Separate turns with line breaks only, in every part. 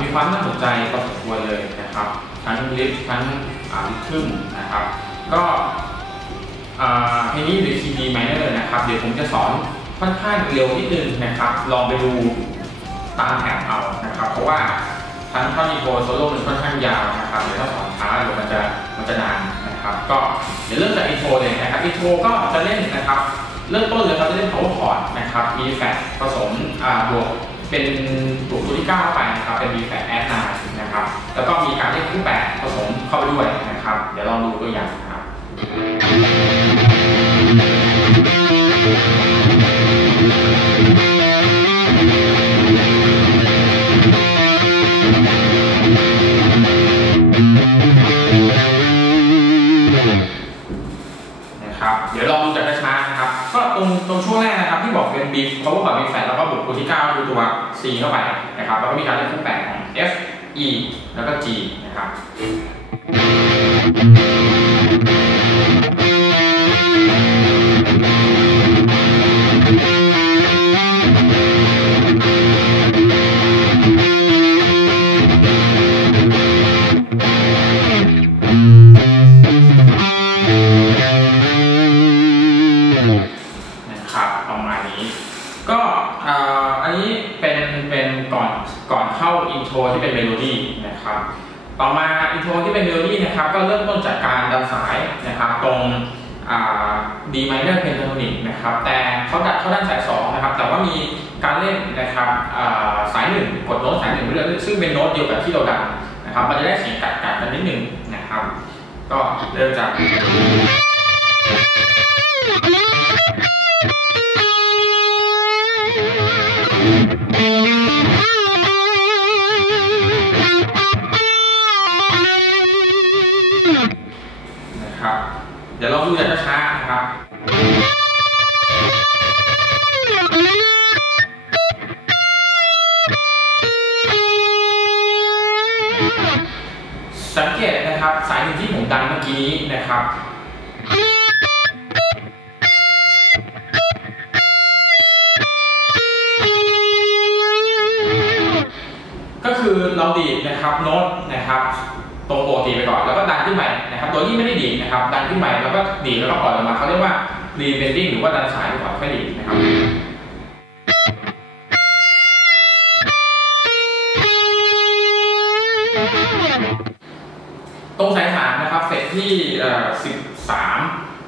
มีความน่าสนใจพอสมควรเลยนะครับ ทั้งลิฟทั้งลิทึมนะครับ ก็เพลงนี้อยู่ในคีย์ดีไมเนอร์นะครับ เดี๋ยวผมจะสอนค่อนข้างเร็วนิดนึงนะครับ ลองไปดูตามแถบเอานะครับ เพราะว่าทั้งท่อนอินโทโซโล่มันค่อนข้างยาวนะครับเดี๋ยวถ้าสอนช้าเดี๋ยวมันจะมันจะนานนะครับ ก็เดี๋ยวเริ่มจากอินโทรเลยนะครับอินโทรก็จะเล่นนะครับ เริ่มต้นเลยเราจะเล่น power chord นะครับ มีแฟลผสมบวก เป็นตัวที่ 9 เข้าไปนะครับ เป็น B แฟลแอดนานะครับ แล้วก็มีการเล่นคู่แปดผสมเข้าไปด้วยนะครับ เดี๋ยวลองดูตัวอย่างนะครับ ตรงตรงช่วงแรกนะครับที่บอกเป็นบีฟเขาบอกว่ามีแฟนแล้วก็บุกตัวที่ 9 คือตัว C เข้าไปนะครับแล้วก็มีการเล่นคู่แปดของ F E แล้วก็ G นะครับ เข้าอินโทรที่เป็นเมโลดี้นะครับต่อมาอินโทรที่เป็นเมโลดี้นะครับก็เริ่มต้นจากการดันสายนะครับตรงดีไมเนอร์เพนทโทนิกนะครับแต่เขาดันเขาดันสาย2นะครับแต่ว่ามีการเล่นนะครับสายหนึ่งกดโน้ตสายหนึ่งเรื่อยซึ่งเป็นโน้ตเดียวกับที่เราดันนะครับมันจะได้เสียงกัดกัดกันนิดนึงนะครับก็เริ่มจาก สังเกตนะครับสายหนึ่งที่ผมดันเมื่อกี้นะครับก็คือเราดีดนะครับโน้ตนะครับตรงปกติไปก่อนแล้วก็ดันขึ้นไปนะครับโดยที่ไม่ได้ดีดนะครับดันขึ้นไปแล้วก็ดีดแล้วก็ปล่อยลงมาเขาเรียกว่า rebending หรือว่าดันสายไปก่อนค่อยดีดนะครับ ตรงสายสามนะครับเฟสที่สิบสาม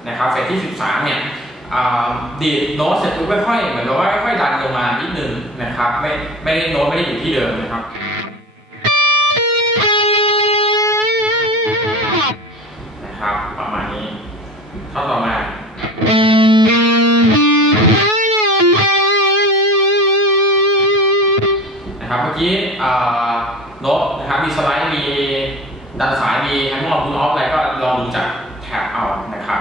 นะครับเฟสที่สิบสามเนี่ยดีดโน้ตเสร็จปุ๊บค่อยๆเหมือนกับว่าค่อยๆดันลงมานิดนึงนะครับไม่ไม่ได้โน้ตไม่ได้อยู่ที่เดิมนะครับนะครับประมาณนี้ข้อต่อมานะครับเมื่อกี้โน้ตนะครับมีสไลด์มี ดันสายมีทั้งออฟคุณออฟอะไรก็ลองดูจากแท็บเอานะครับ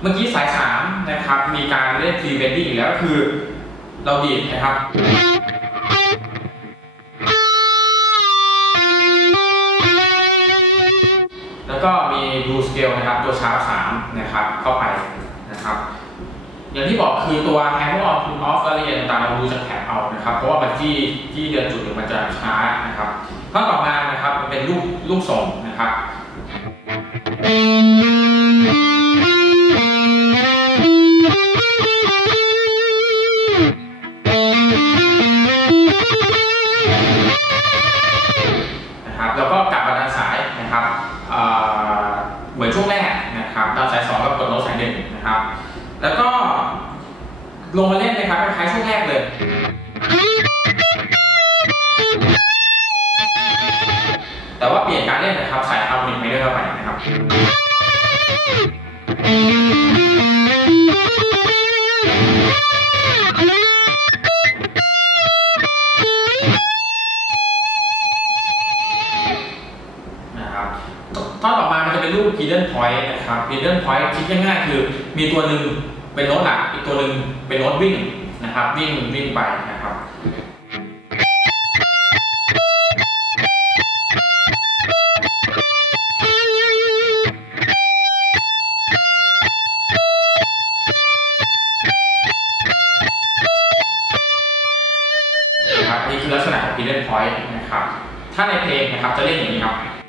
เมื่อกี้สาย3นะครับมีการเล่น pre bending อีกแล้วคือเราดีดนะครับ แล้วก็มี blue scale นะครับตัวชาร์ป3นะครับเข้าไปนะครับ อย่างที่บอกคือตัว handle on pull off รายละเอียดต่างๆเราดูจากแถบเอานะครับ เพราะว่ามันที่ที่เดือนจุดหนึ่งมันจะช้านะครับข้อต่อมานะครับมันเป็นลูกลูกส่งนะครับนะครับแล้วก็กลับมาดันสายนะครับเหมือนช่วงแรกนะครับดันสาย2กับกดโน้ตสายหนึ่งนะครับ แล้วก็ลงมาเล่นนะครับคล้ายช่วงแรกเลยแต่ว่าเปลี่ยนการเล่นนะครับใส่ฮาร์โมนิกไมเนอร์เข้าไปนะครับนะครับ ก hidden point นะครับ hidden point คิดง่ายๆคือมีตัวหนึ่งเป็นโน้ตหลักอีกตัวหนึ่งเป็นโน้ตวิ่งนะครับ วิ่งวิ่งไปนะครับครับนี่คือลักษณะของ hidden point นะครับ ถ้าในเพลงนะครับจะเล่นอย่างนี้ครับ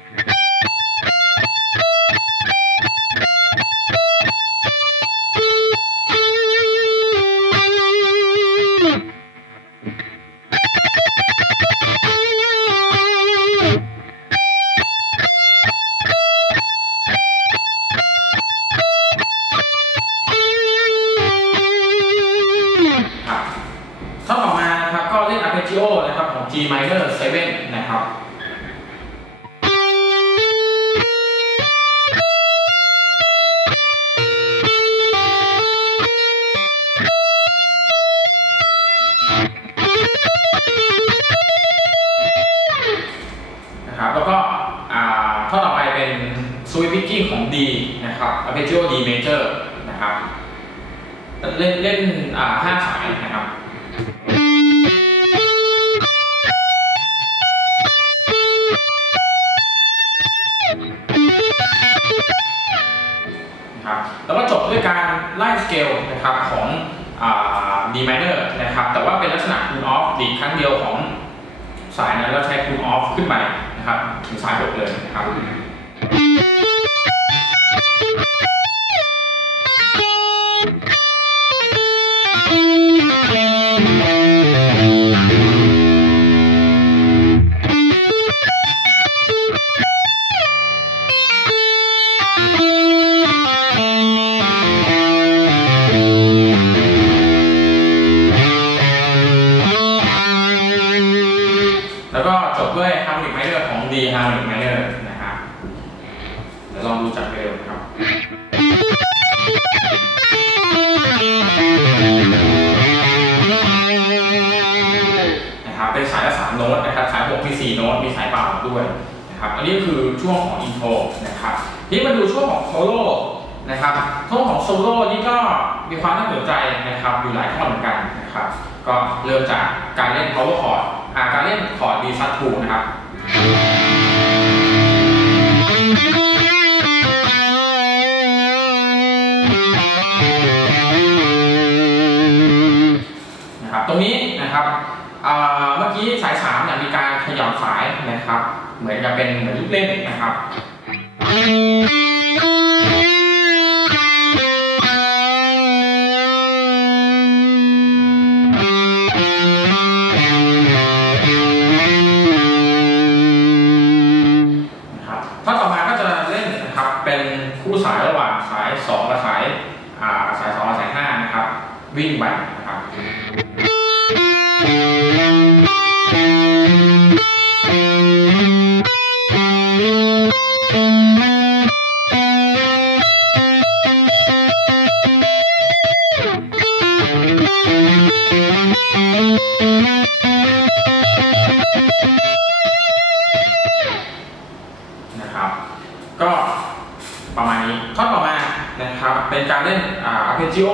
เวอร์เซเว่นะครับแล้วก็ข้อต่อไปเป็นซูวิพิกกี้ของ D นะครับ Arpeggio D major นะครับ เล่นเล่นห้าสายนะครับ การไล่สเกลนะครับของอ่า D minor นะครับแต่ว่าเป็นลักษณะคูลออฟดีครั้งเดียวของสายนั้นเราใช้คูลออฟขึ้นไปนะครับถึงสายหกเลยนะครับ องดูจากเร็วนะครับนะครับเป็นสายละสามโน้ตนะครับสายหกมีสี่โน้ตมีสายเปล่าด้วยนะครับอันนี้คือช่วงของอินโทรนะครับทีนี้มาดูช่วงของโซโล่นะครับช่วงของโซโล่นี่ก็มีความน่าสนใจนะครับอยู่หลายท่อนเหมือนกันนะครับก็เริ่มจากการเล่น power chord อ่าการเล่นคอร์ด D flat 2นะครับนะครับ เหมือนกับเป็นเหมือนลูกเล่นนะครับนะครั นะครับ ก็ประมาณนี้ท่อต่อมานะครับเป็นการเล่นอ่า arpeggio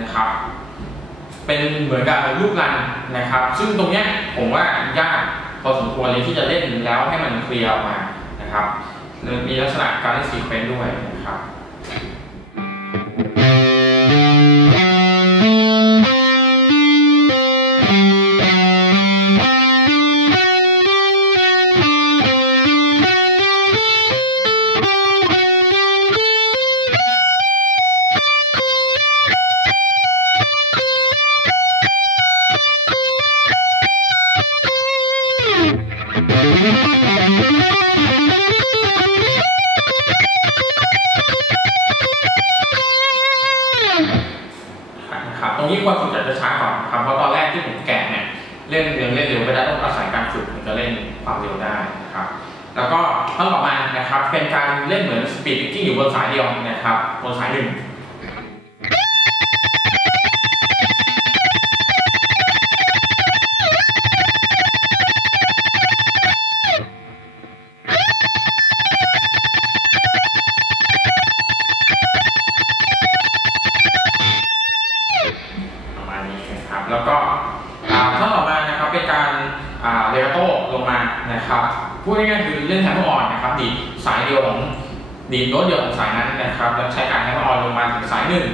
นะครับ เป็นเหมือนกับลูกรันนะครับ ซึ่งตรงเนี้ยผมว่ายากพอสมควรเลยที่จะเล่นแล้วให้มันเคลียร์ออกมานะครับมีลักษณะการเล่นซีเควนต์ด้วยนะครับ นะครับตรงนี้ความสนใจจะช้าๆก่อนครับเพราะตอนแรกที่ผมแกะเนี่ยเล่นเร็วเล่นเร็วไม่ได้ต้องอาศัยการฝึกถึงจะเล่นความเร็วได้นะครับ แล้วก็ท่อนต่อมานะครับเป็นการเล่นเหมือนสปีดพิกกิ้งอยู่บนสายเดียวนะครับบนสายหนึ่ง พูดง่ายๆคือเล่นแฮมเมอร์ออนนะครับดีสายเดียวของดีดโน้ตเดียวของสายนั้นนะครับแล้วใช้การแฮมเมอร์ออนลงมาถึงสายหนึ่ง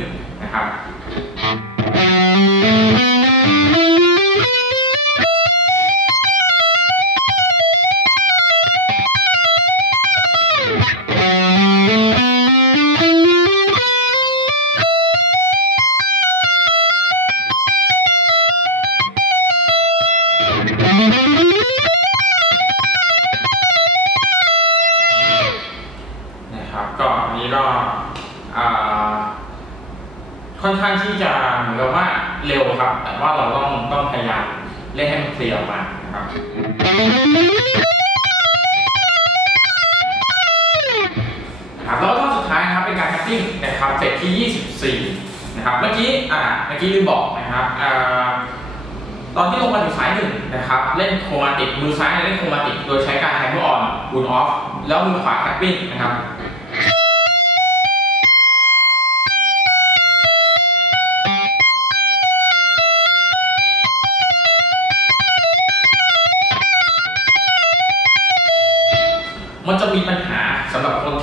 ให้มันเคลียร์ออกมานะครับครับแล้วก็ท่อนสุดท้ายนะครับเป็นการคัตติ้งนะครับเฟสที่ 24 นะครับเมื่อกี้อ่าเมื่อกี้ลืมบอกนะครับอ่าตอนที่ลงมาถึงสายหนึ่งนะครับเล่นโครมาติกมือซ้ายเล่นโครมาติกโดยใช้การแฮมเมอร์ออนบูนออฟแล้วมือขวาแคปปิ้งนะครับ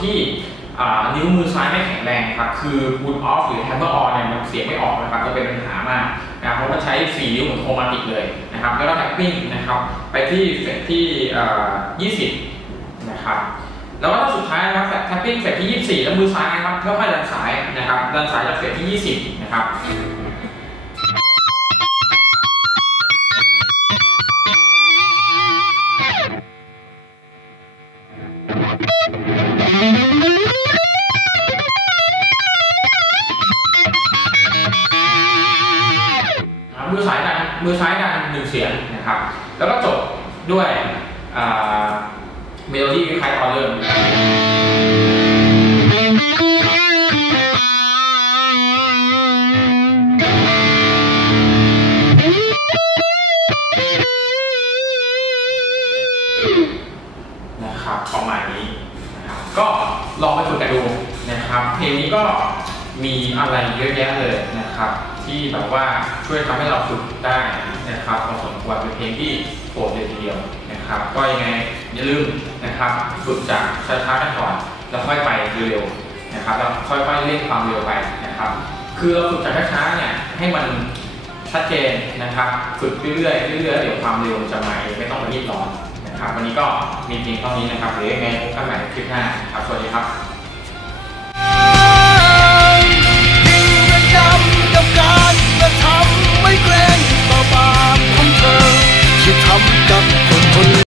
ที่นิ้วมือซ้ายไม่แข็งแรงครับคือบูทออฟหรือแฮมเมอร์ออนเนี่ยมันเสียงไม่ออกนะครับจะเป็นปัญหามากนะครับเพราะมันใช้สี่นิ้วเหมือนโครมาติกเลยนะครับแล้วก็แท็ปปิ้งนะครับไปที่เฟสที่ 20 นะครับแล้วก็สุดท้ายนะครับแท็ปปิ้งเฟสที่ 24 แล้วมือซ้ายนะครับค่อยๆดันสายนะครับดันสายจากเฟสที่ 20 นะครับ ด้วยเมโลดี้คล้ายๆตอนเริ่มนะครับประมาณนี้นะครับก็ลองไปฝึกกันดูนะครับเพลงนี้ก็มีอะไรเยอะแยะเลยนะครับ ที่แบบว่าช่วยทำให้เราฝึกได้นะครับพอสมควรเป็นเพลงที่ โหดเลยทีเดียวนะครับ ก็ยังไงอย่าลืมนะครับฝึกจากช้าๆกันก่อนแล้วค่อยไปเร็วๆนะครับแล้วค่อยๆเร่งความเร็วไปนะครับ คือเราฝึกจากช้าๆเนี่ยให้มันชัดเจนนะครับฝึกเรื่อยๆเรื่อยๆเดี๋ยวความเร็วจะมาเองไม่ต้องไปรีบร้อนนะครับ วันนี้ก็มีเพียงเท่านี้นะครับหรือยังไงพบกันใหม่คลิปหน้าครับสวัสดีครับ
กับการกระทำไม่ ที่ทำกับคนคน